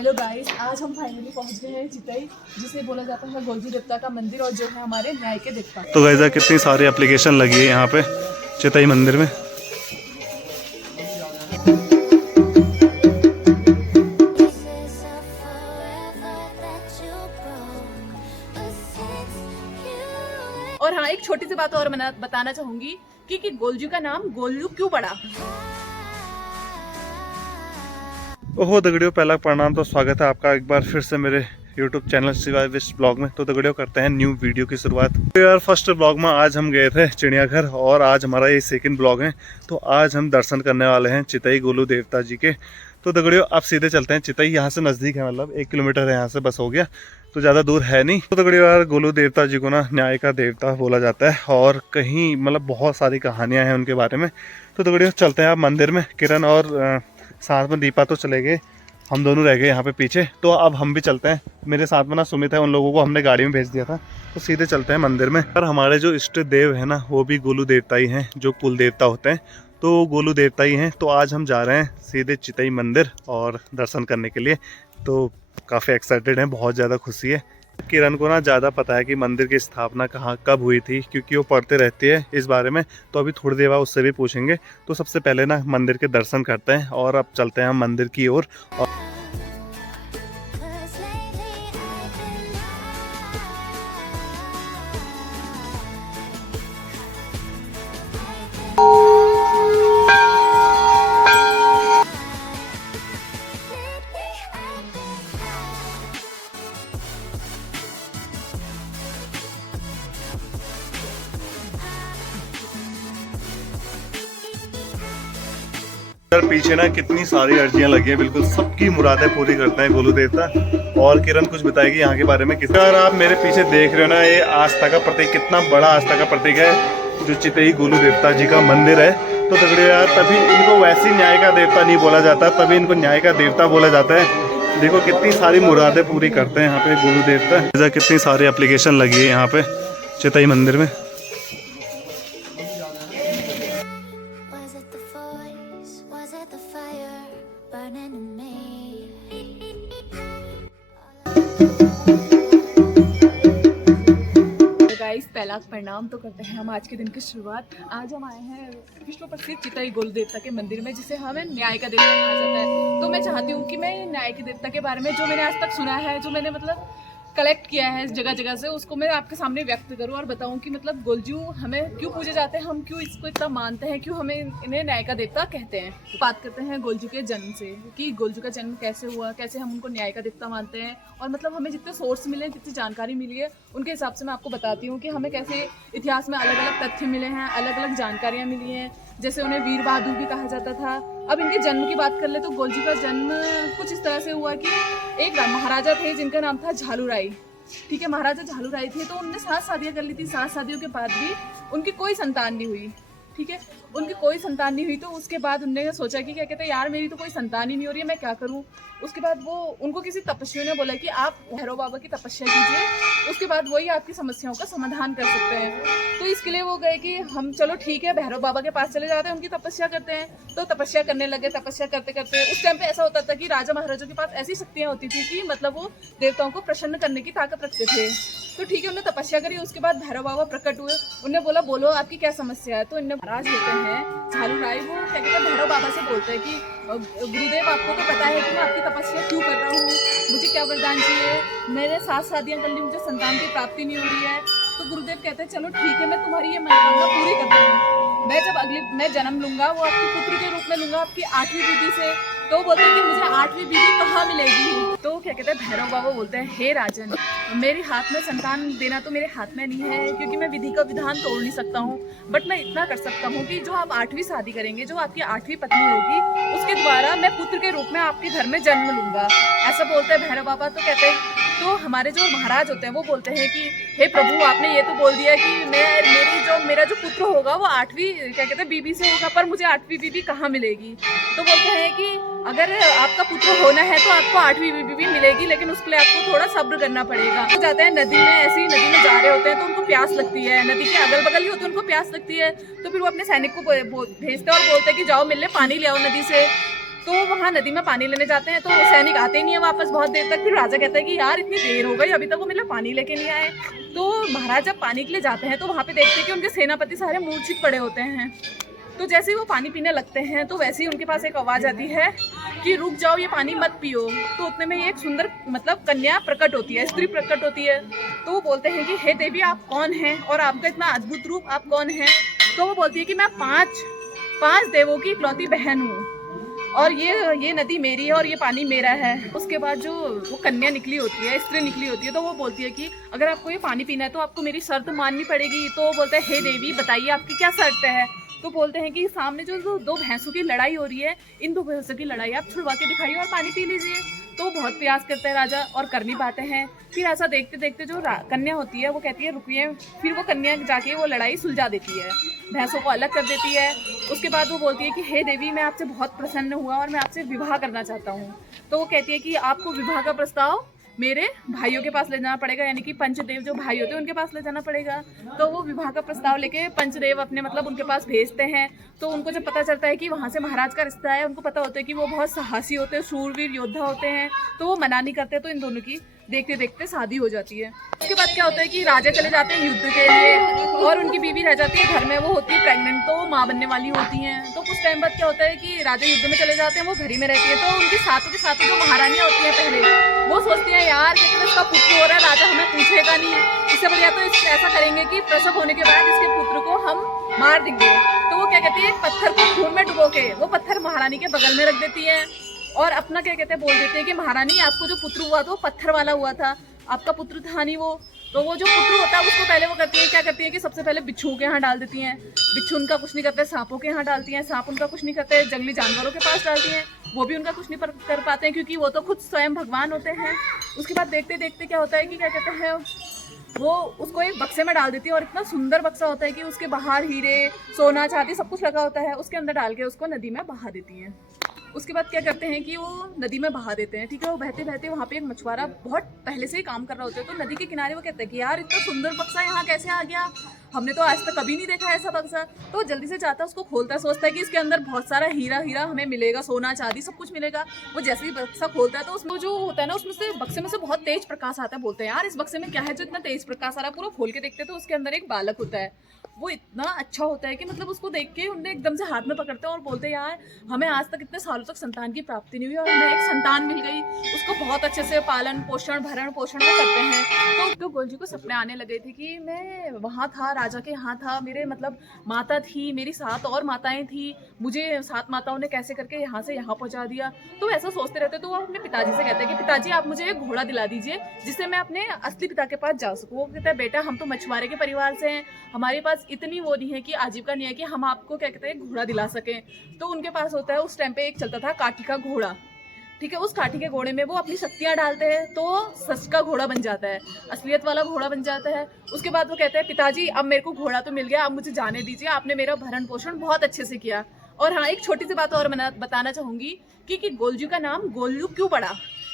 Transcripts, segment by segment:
Hello guys, आज हम finally पहुंच गए हैं चितई, जिसे बोला जाता है गोलजू देवता का मंदिर और जो है हमारे न्याय के देवता। तो गाइस कितनी सारी एप्लीकेशन लगी है यहाँ पे चितई मंदिर में। और हाँ, एक छोटी सी बात और मैं बताना चाहूंगी कि गोलजू का नाम गोलू क्यों पड़ा। ओहो दगड़ियों, पहला प्रणाम। तो स्वागत है आपका एक बार फिर से मेरे YouTube चैनल सिवाय विश ब्लॉग में। तो दगड़ियों करते हैं न्यू वीडियो की शुरुआत। तो यार फर्स्ट ब्लॉग में आज हम गए थे चिड़ियाघर और आज हमारा ये सेकंड ब्लॉग है। तो आज हम दर्शन करने वाले हैं चितई गोलू देवता जी के। तो दगड़ियों आप सीधे चलते हैं चितई, यहाँ से नज़दीक है, मतलब 1 किलोमीटर है यहाँ से, बस हो गया, तो ज़्यादा दूर है नहीं। तो दगड़ियों यार गोलू देवता जी को ना न्याय का देवता बोला जाता है और कहीं मतलब बहुत सारी कहानियाँ हैं उनके बारे में। तो दगड़ियों चलते हैं आप मंदिर में। किरण और साथ में दीपा तो चले गए, हम दोनों रह गए यहाँ पे पीछे। तो अब हम भी चलते हैं, मेरे साथ में ना सुमित है, उन लोगों को हमने गाड़ी में भेज दिया था। तो सीधे चलते हैं मंदिर में। और हमारे जो इष्ट देव है ना वो भी गोलू देवता ही हैं, जो कुल देवता होते हैं तो गोलू देवता ही हैं। तो आज हम जा रहे हैं सीधे चितई मंदिर और दर्शन करने के लिए। तो काफ़ी एक्साइटेड हैं, बहुत ज़्यादा खुशी है। किरण को ना ज़्यादा पता है कि मंदिर की स्थापना कहाँ कब हुई थी, क्योंकि वो पढ़ते रहती है इस बारे में। तो अभी थोड़ी देर बाद उससे भी पूछेंगे। तो सबसे पहले ना मंदिर के दर्शन करते हैं और अब चलते हैं हम मंदिर की ओर। पीछे ना कितनी सारी अर्जियां लगी हैं, बिल्कुल सबकी मुरादें पूरी करते हैं गोलू देवता। और किरण कुछ बताएगी यहाँ के बारे में। किस तरह आप मेरे पीछे देख रहे हो ना, ये आस्था का प्रतीक, कितना बड़ा आस्था का प्रतीक है जो चितई गोलू देवता जी का मंदिर है। तो दगड़ियों यार तभी इनको वैसे न्याय का देवता नहीं बोला जाता, तभी इनको न्याय का देवता बोला जाता है। देखो कितनी सारी मुरादें पूरी करते हैं यहाँ पे गोलू देवता। कितनी सारी एप्लीकेशन लगी है यहाँ पे चितई मंदिर में। पहला प्रणाम तो करते हैं हम आज के दिन की शुरुआत। आज हम आए हैं विश्व प्रसिद्ध चितई गोलू देवता के मंदिर में, जिसे हमें न्याय का देवता कहा जाता है। तो मैं चाहती हूँ कि मैं न्याय के देवता के बारे में जो मैंने आज तक सुना है, जो मैंने मतलब कलेक्ट किया है जगह जगह से, उसको मैं आपके सामने व्यक्त करूं और बताऊं कि मतलब गोलजू हमें क्यों पूजे जाते हैं, हम क्यों इसको इतना मानते हैं, क्यों हमें इन्हें न्याय का देवता कहते हैं। तो बात करते हैं गोलजू के जन्म से कि गोलजू का जन्म कैसे हुआ, कैसे हम उनको न्याय का देवता मानते हैं। और मतलब हमें जितने सोर्स मिले, जितनी जानकारी मिली है, उनके हिसाब से मैं आपको बताती हूँ कि हमें कैसे इतिहास में अलग अलग तथ्य मिले हैं, अलग अलग जानकारियाँ मिली हैं। जैसे उन्हें वीर बहादुर भी कहा जाता था। अब इनके जन्म की बात कर ले तो गोलजू का जन्म कुछ इस तरह से हुआ कि एक महाराजा थे जिनका नाम था झालूराई। ठीक है, महाराजा झालूराई थे, तो उनने 7 शादियां कर ली थी। 7 शादियों के बाद भी उनकी कोई संतान नहीं हुई। ठीक है, उनकी कोई संतान नहीं हुई। तो उसके बाद उनने सोचा कि क्या कहते हैं, यार मेरी तो कोई संतान ही नहीं हो रही है, मैं क्या करूं। उसके बाद वो उनको किसी तपस्वी ने बोला कि आप भैरव बाबा की तपस्या कीजिए, उसके बाद वही आपकी समस्याओं का समाधान कर सकते हैं। तो इसके लिए वो गए कि हम चलो ठीक है भैरव बाबा के पास चले जाते हैं, उनकी तपस्या करते हैं। तो तपस्या करने लगे। तपस्या करते करते उस टाइम पे ऐसा होता था कि राजा महाराजों के पास ऐसी शक्तियाँ होती थी कि मतलब वो देवताओं को प्रसन्न करने की ताकत रखते थे। तो ठीक है, उन्होंने तपस्या करी। उसके बाद भैरव बाबा प्रकट हुए। उन्होंने बोला बोलो आपकी क्या समस्या है। तो इनने महाराज होते हैं झालूराई, वो क्या कहते हैं भैरव बाबा से बोलते हैं कि गुरुदेव आपको तो पता है कि मैं आपकी तपस्या क्यों कर रहा हूँ, मुझे क्या वरदान चाहिए, मैंने 7 शादियाँ कर ली, मुझे संतान की प्राप्ति नहीं हो रही है। तो गुरुदेव कहते हैं चलो ठीक है, मैं तुम्हारी ये मनोकामना पूरी करता हूँ। मैं जब मैं जन्म लूंगा वो आपके पुत्र के रूप में लूंगा, आपकी 8वीं बीवी से। तो बोलते हैं कि मुझे 8वीं बीवी कहाँ मिलेगी। तो क्या कहते हैं भैरव बाबा बोलते हैं हे राजन, मेरे हाथ में संतान देना तो मेरे हाथ में नहीं है, क्योंकि मैं विधि का विधान तोड़ नहीं सकता हूँ। बट मैं इतना कर सकता हूँ कि जो आप 8वीं शादी करेंगे, जो आपकी 8वीं पत्नी होगी, उसके द्वारा मैं पुत्र के रूप में आपके घर में जन्म लूंगा। ऐसा बोलते हैं भैरव बाबा। तो कहते हैं, तो हमारे जो महाराज होते हैं वो बोलते हैं कि हे प्रभु, आपने ये तो बोल दिया कि मेरा जो पुत्र होगा वो 8वीं क्या कहते हैं बीबी से होगा, पर मुझे 8वीं बीबी कहाँ मिलेगी। तो बोलते हैं कि अगर आपका पुत्र होना है तो आपको 8वीं बीबी भी मिलेगी, लेकिन उसके लिए आपको थोड़ा सब्र करना पड़ेगा। तो जाते हैं नदी में, ऐसी नदी में जा रहे होते हैं तो उनको प्यास लगती है। नदी के अगल बगल ही होते हैं, उनको प्यास लगती है। तो फिर वो अपने सैनिक को भेजते हैं और बोलते हैं कि जाओ मिलने पानी ले आओ नदी से। तो वहाँ नदी में पानी लेने जाते हैं, तो सैनिक आते ही नहीं है वापस बहुत देर तक। फिर राजा कहता है कि यार इतनी देर हो गई, अभी तक वो मेरे पानी लेके नहीं आए। तो महाराज जब पानी के लिए जाते हैं तो वहाँ पे देखते हैं कि उनके सेनापति सारे मूर्छित पड़े होते हैं। तो जैसे ही वो पानी पीने लगते हैं तो वैसे ही उनके पास एक आवाज़ आती है कि रुक जाओ, ये पानी मत पियो। तो उतने में एक सुंदर मतलब कन्या प्रकट होती है, स्त्री प्रकट होती है। तो वो बोलते हैं कि हे देवी, आप कौन हैं और आपका इतना अद्भुत रूप, आप कौन हैं? तो वो बोलती है कि मैं पांच देवों की इकलौती बहन हूँ और ये नदी मेरी है और ये पानी मेरा है। उसके बाद जो वो कन्या निकली होती है, स्त्री निकली होती है, तो वो बोलती है कि अगर आपको ये पानी पीना है तो आपको मेरी शर्त माननी पड़ेगी। तो वो बोलते हैं हे देवी, बताइए आपकी क्या शर्त है? तो बोलते हैं कि सामने जो दो भैंसों की लड़ाई हो रही है, इन दो भैंसों की लड़ाई आप छुड़वा के दिखाइए और पानी पी लीजिए। तो बहुत प्रयास करता है राजा और कर नहीं पाते हैं। फिर ऐसा देखते देखते जो कन्या होती है वो कहती है रुकिए। फिर वो कन्या जाके वो लड़ाई सुलझा देती है, भैंसों को अलग कर देती है। उसके बाद वो बोलती है कि हे देवी, मैं आपसे बहुत प्रसन्न हुआ और मैं आपसे विवाह करना चाहता हूँ। तो वो कहती है कि आपको विवाह का प्रस्ताव मेरे भाइयों के पास ले जाना पड़ेगा, यानी कि पंचदेव जो भाई होते हैं उनके पास ले जाना पड़ेगा। तो वो विवाह का प्रस्ताव लेके पंचदेव अपने मतलब उनके पास भेजते हैं। तो उनको जब पता चलता है कि वहाँ से महाराज का रिश्ता है, उनको पता होता है कि वो बहुत साहसी होते हैं, शूरवीर योद्धा होते हैं, तो वो मना नहीं करते। तो इन दोनों की देखते देखते शादी हो जाती है। उसके बाद क्या होता है कि राजा चले जाते हैं युद्ध के लिए और उनकी बीवी रह जाती है घर में, वो होती है प्रेग्नेंट, तो माँ बनने वाली होती हैं। तो कुछ टाइम बाद क्या होता है कि राजा युद्ध में चले जाते हैं, वो घर ही में रहती है। तो उनकी साथों के साथ जो महारानियाँ होती हैं पहले, वो सोचती हैं यार कि इसका पुत्र हो रहा है, राजा हमें पूछेगा नहीं, इससे बढ़िया तो ऐसा करेंगे कि प्रसव होने के बाद इसके पुत्र को हम मार देंगे। तो वो क्या कहती है, एक पत्थर को खून में डुबो के वो पत्थर महारानी के बगल में रख देती है और अपना क्या कहते हैं बोल देते हैं कि महारानी, आपको जो पुत्र हुआ था वो पत्थर वाला हुआ था, आपका पुत्र था नहीं वो। तो वो जो पुत्र होता है उसको पहले वो करती है, क्या करती है कि सबसे पहले बिच्छू के यहाँ डाल देती हैं। बिच्छू उनका कुछ नहीं करते, सांपों के यहाँ डालती हैं, सांप उनका कुछ नहीं करते, जंगली जानवरों के पास डालती हैं, वो भी उनका कुछ नहीं कर पाते हैं क्योंकि वो तो खुद स्वयं भगवान होते हैं। उसके बाद देखते देखते क्या होता है कि क्या कहते हैं, वो उसको एक बक्से में डाल देती है और इतना सुंदर बक्सा होता है कि उसके बाहर हीरे, सोना, चांदी सब कुछ लगा होता है। उसके अंदर डाल के उसको नदी में बहा देती हैं। उसके बाद क्या करते हैं कि वो नदी में बहा देते हैं, ठीक है। वो बहते बहते वहाँ पे एक मछुआरा बहुत पहले से ही काम कर रहा होता है, तो नदी के किनारे वो कहते हैं कि यार इतना सुंदर बक्सा यहाँ कैसे आ गया, हमने तो आज तक कभी नहीं देखा ऐसा बक्सा। तो जल्दी से जाता है, उसको खोलता है, सोचता है कि इसके अंदर बहुत सारा हीरा हमें मिलेगा, सोना चांदी सब कुछ मिलेगा। वो जैसे ही बक्सा खोलता है तो उसमें जो होता है ना, उसमें से बक्से में से बहुत तेज प्रकाश आता है। बोलते हैं यार इस बक्से में क्या है जो इतना तेज प्रकाश आ रहा है। पूरा खोल के देखते हैं तो उसके अंदर एक बालक होता है। वो इतना अच्छा होता है कि मतलब उसको देख के उन्हें एकदम से हाथ में पकड़ते हैं और बोलते हैं यार हमें आज तक इतने सालों तक संतान की प्राप्ति नहीं हुई और हमें एक संतान मिल गई। उसको बहुत अच्छे से पालन पोषण भरण पोषण वो करते हैं। तो गोलजी को सपने आने लगे थे कि मैं वहाँ था, राजा के यहाँ था, मेरे मतलब माता थी, मेरी 7 और माताएं थी, मुझे 7 माताओं ने कैसे करके यहाँ से यहाँ पहुँचा दिया। तो ऐसा सोचते रहते। तो वो अपने पिताजी से कहते हैं कि पिताजी आप मुझे एक घोड़ा दिला दीजिए जिससे मैं अपने असली पिता के पास जा सकूँ। वो कहता है बेटा हम तो मछुआरे के परिवार से हैं, हमारे पास इतनी वो नहीं है कि आजीविका नहीं है कि हम आपको क्या कहते हैं घोड़ा दिला सकें। तो उनके पास होता है उस टाइम पे एक चलता था काठी का घोड़ा, ठीक है। उस काठी के घोड़े में वो अपनी शक्तियाँ डालते हैं तो सच का घोड़ा बन जाता है, असलियत वाला घोड़ा बन जाता है। उसके बाद वो कहते हैं पिताजी अब मेरे को घोड़ा तो मिल गया, अब मुझे जाने दीजिए, आपने मेरा भरण पोषण बहुत अच्छे से किया। और हाँ, एक छोटी सी बात और मैं बताना चाहूँगी कि गोलजू का नाम गोलू क्यों पड़ा,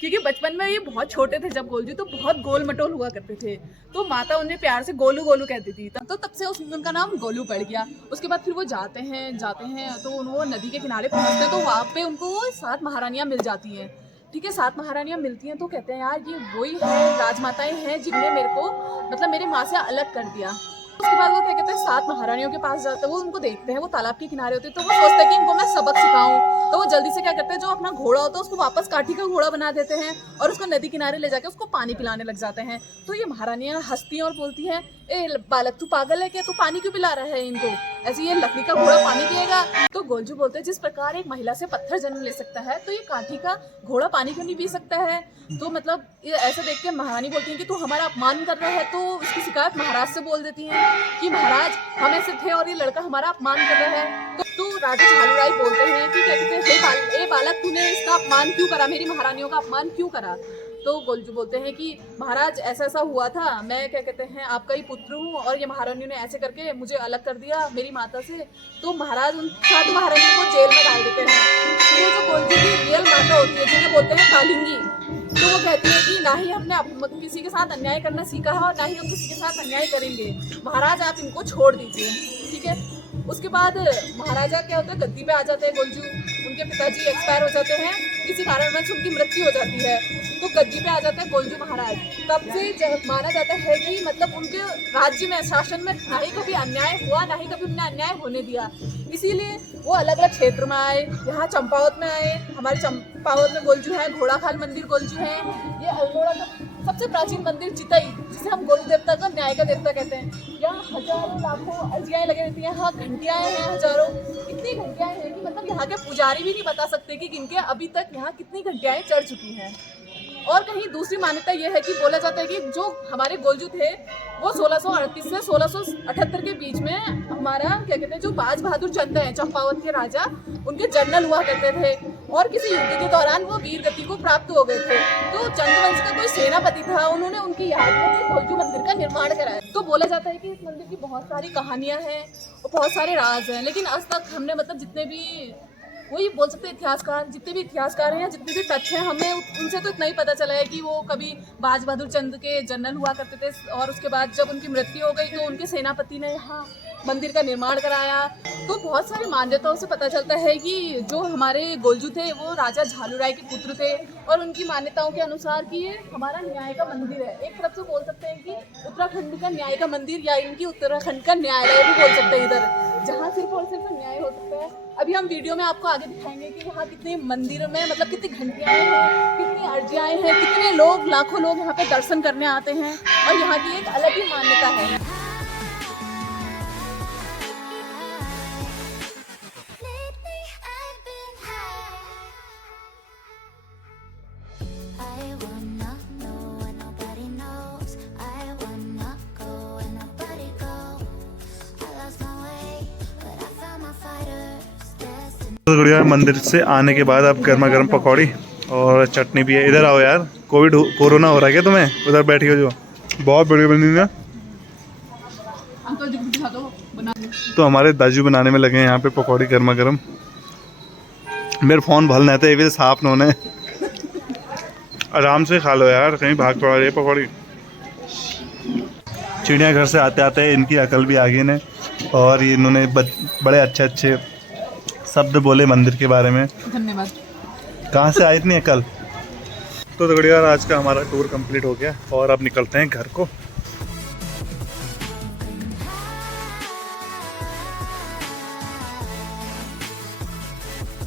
क्योंकि बचपन में ये बहुत छोटे थे जब गोलजू, तो बहुत गोल मटोल हुआ करते थे, तो माता उन्हें प्यार से गोलू गोलू कहती थी। तो तब से उनका नाम गोलू पड़ गया। उसके बाद फिर वो जाते हैं तो वो नदी के किनारे पहुंचते हैं तो वहाँ पे उनको 7 महारानियाँ मिल जाती हैं, ठीक है। 7 महारानियाँ मिलती हैं तो कहते हैं यार ये वही है राजमाताएं हैं जिनने मेरे को मतलब मेरे माँ से अलग कर दिया। उसके बाद वो क्या कहते हैं 7 महारानियों के पास जाते हैं, वो उनको देखते हैं, वो तालाब के किनारे होते हैं, तो वो सोचते हैं कि इनको मैं सबक सिखाऊं। तो वो जल्दी से क्या करते हैं, जो अपना घोड़ा होता है उसको वापस काठी का घोड़ा बना देते हैं और उसको नदी किनारे ले जाके उसको पानी पिलाने लग जाते हैं। तो ये महारानियाँ हंसती हैं और बोलती हैं ए बालक तू पागल है क्या, तू पानी क्यों पिला रहा है इनको, ऐसे ये लकड़ी का घोड़ा पानी पिएगा। तो गोलजू बोलते हैं जिस प्रकार एक महिला से पत्थर जन्म ले सकता है तो ये काठी का घोड़ा पानी क्यों नहीं पी सकता है। तो मतलब ऐसा देख के महारानी बोलती है कि तू हमारा अपमान कर रहा है। तो उसकी शिकायत महाराज से बोल देती हैं कि महाराज हम ऐसे थे और ये लड़का हमारा अपमान कर रहा है। तो राजा झालूराय बोलते हैं कि कहते हैं हे बालक तूने इसका अपमान क्यों करा, मेरी महारानियों का अपमान क्यों करा। तो गोलजू बोलते हैं कि महाराज ऐसा ऐसा हुआ था, मैं क्या कहते हैं आपका ही पुत्र हूँ और ये महारानियों ने ऐसे करके मुझे अलग कर दिया मेरी माता से। तो महाराज उन 7 महारानियों को जेल में डाल देते हैं। तो जो गोलजू की रियल माता होती है जिन्हें बोलते हैं कालिंगी, तो वो कहती है कि ना ही हमने किसी के साथ अन्याय करना सीखा है और ना ही हम किसी के साथ अन्याय करेंगे, महाराज आप इनको छोड़ दीजिए, ठीक है। उसके बाद महाराजा क्या होता है गद्दी पे आ जाते हैं गोलजू, उनके पिताजी एक्सपायर हो जाते हैं, किसी कारणवश उनकी मृत्यु हो जाती है, तो गद्दी पे आ जाते हैं गोलजू महाराज। तब से माना जाता है कि मतलब उनके राज्य में, शासन में ना ही कभी अन्याय हुआ, ना ही कभी उन्हें अन्याय होने दिया। इसीलिए वो अलग अलग क्षेत्र में आए, यहाँ चंपावत में आए। हमारे चंपावत में गोलजू है, घोड़ाखाल मंदिर गोलजू है। ये अल्मोड़ा का सबसे प्राचीन मंदिर चितई, जिसे हम गोलू देवता का न्याय का देवता कहते हैं। यहाँ हजारों लाखों अर्जियाएँ लगी रहती हैं, यहाँ घंटियाँ हैं हजारों, इतनी घंटियाँ हैं कि मतलब यहाँ के पुजारी भी नहीं बता सकते कि इनके अभी तक यहाँ कितनी घंटियाँ चढ़ चुकी हैं। और कहीं दूसरी मान्यता यह है कि बोला जाता है कि जो हमारे गोलजू थे वो 1638 से 1678 के बीच में हमारा क्या कहते हैं, जो बाज बहादुर चंद हैं चंपावत के राजा, उनके जनरल हुआ करते थे और किसी युद्ध के दौरान वो वीर गति को प्राप्त हो गए थे। तो चंद्रवंश का कोई सेनापति था, उन्होंने उनकी याद में गोलजू मंदिर का निर्माण कराया। तो बोला जाता है कि इस मंदिर की बहुत सारी कहानियाँ हैं और बहुत सारे राज हैं, लेकिन आज तक हमने मतलब जितने भी, वही बोल सकते हैं इतिहासकार, जितने भी इतिहासकार हैं या जितने भी तथ्य हैं, हमें उनसे तो इतना ही पता चला है कि वो कभी बाज बहादुर चंद के जनरल हुआ करते थे और उसके बाद जब उनकी मृत्यु हो गई तो उनके सेनापति ने यहाँ मंदिर का निर्माण कराया। तो बहुत सारी मान्यताओं से पता चलता है कि जो हमारे गोलजू थे वो राजा झालूराय के पुत्र थे और उनकी मान्यताओं के अनुसार कि ये हमारा न्याय का मंदिर है। एक तरफ से बोल सकते हैं कि उत्तराखंड का न्याय का मंदिर या इनकी उत्तराखंड का न्यायालय भी बोल सकते हैं इधर, जहाँ सिर्फ और सिर्फ न्याय हो सकता है। अभी हम वीडियो में आपको आगे दिखाएंगे कि यहाँ कितने मंदिर में मतलब कितनी घंटियाँ हैं, कितनी अर्जियाँ हैं, कितने लोग, लाखों लोग यहाँ पे दर्शन करने आते हैं और यहाँ की एक अलग ही मान्यता है। गुड़िया मंदिर से आने के बाद अब गर्मा गर्म पकौड़ी और चटनी भी है। इधर आओ यार, कोरोना हो रहा है क्या तुम्हें? उधर बैठी हो जो, बहुत बढ़िया बनी है। तो हमारे दाजू बनाने में लगे हैं यहाँ पे पकौड़ी गर्मा गर्म। मेरे फ़ोन भल नहीं थे, ये साफ नोने। आराम से खा लो यार, कहीं भाग पड़ा रही पकौड़ी। चिड़ियाघर से आते आते इनकी अकल भी आ गई ने और ये इन्होंने बड़े अच्छे अच्छे शब्द बोले मंदिर के बारे में। धन्यवाद। कहाँ से आई इतनी अकल? तो यार आज का हमारा टूर कंप्लीट हो गया और अब निकलते हैं घर को।